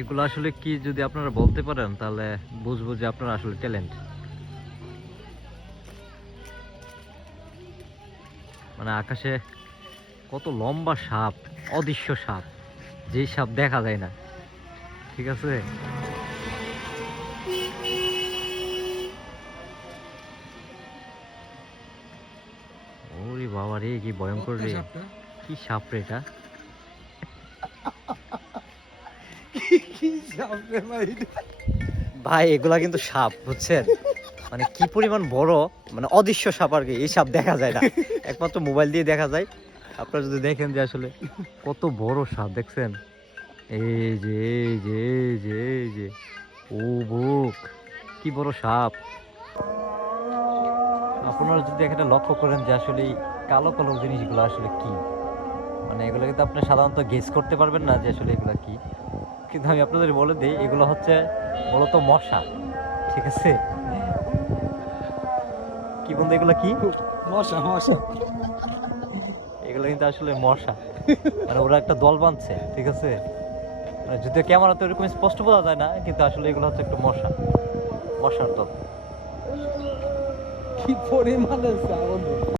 এগুলো আসলে কি যদি আপনারা বলতে পারেন তাহলে বুঝবো যে আপনারা আসলে ট্যালেন্ট। মানে আকাশে কত লম্বা সাপ, অদৃশ্য সাপ, যেই সাপ দেখা যায় না, ঠিক আছে। ওরে বাবা রে, কি ভয়ঙ্কর রে, কি সাপ রে এটা। ভাই এগুলা কিন্তু সাপ, বুঝছেন, মানে কি পরিমাণ বড়, মানে অদৃশ্য সাপ আর কি। এই সাপ দেখা যায় না, একমাত্র মোবাইল দিয়ে দেখা যায়। আপনারা যদি দেখেন যে আসলে কত বড় সাপ, দেখছেন, এই যে এই যে এই যে এই যে, ও বুক, কি বড় সাপ। আপনারা যদি একটা লক্ষ্য করেন যে আসলে এই কালো কালো জিনিসগুলো আসলে কি, মানে এগুলো কিন্তু আপনি সাধারণত গেস করতে পারবেন না যে আসলে এগুলো কি, কিন্তু আমি আপনাদের বলে দিই এগুলো হচ্ছে মূলত মশা, ঠিক আছে। কি বলতে, এগুলো কি? মশা মশা। এগুলো কিন্তু আসলে মশা, মানে ওরা একটা দল বাঁধছে, ঠিক আছে। মানে যদিও ক্যামেরা তো এরকম স্পষ্ট বোঝা যায় না, কিন্তু আসলে এগুলো হচ্ছে একটা মশা, মশার দল। কি পরিমাণ আছে